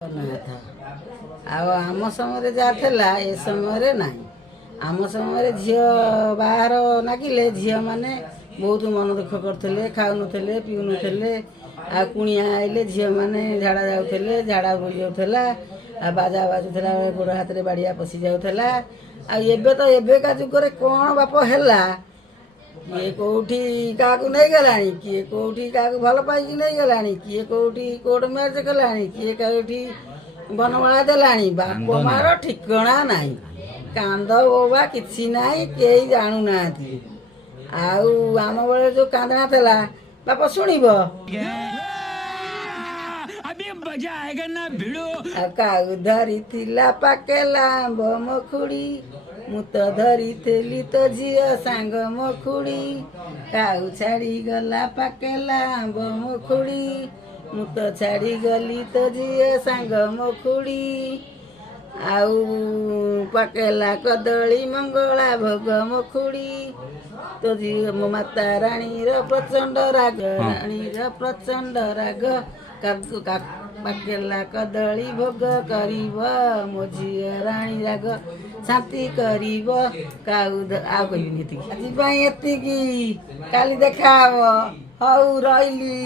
था आम समय जहाँ था ए समय ना आम समय झील बाहर नागिले झील मैंने बहुत मन दुख करते खाऊन पीऊन कुणिया आइले झील मैंने झाड़ा जाऊे झाड़ा बोली जाऊला बाजा बाजुला गोड़ हाथ में बाड़िया पशि जाऊला आबे तो एबेका जुगरे कौन बाप है किए कौटी क्या नहीं गला किए कौटी क्या भल पाई नहीं गला किए कौटी कोर्ट मैरेज कला किए कौटी बनमाला देलानी बाप मार ठिकणा नहीं कांद बोबा किसी ना कई जानू ना आम बेले जो कांदना था बाप शुणब काऊ धरी पाकेला मखुड़ी मु तो धरी तो झील सांग मखुड़ी काऊ छाड़ी गला पाकेला मखुड़ी मु तो छाड़ी गली तो झील सांग मखुड़ी आउ पाकेला कदली मंगला भोग मखुड़ी तो झील मो माता रानी प्रचंड राग रानी प्रचंड राग पाकेला कदली भोग करिब मो झील रानी राग शांति करिब काऊ आ कहबी एतिकी आज एतिकी काली देखा हौ रही।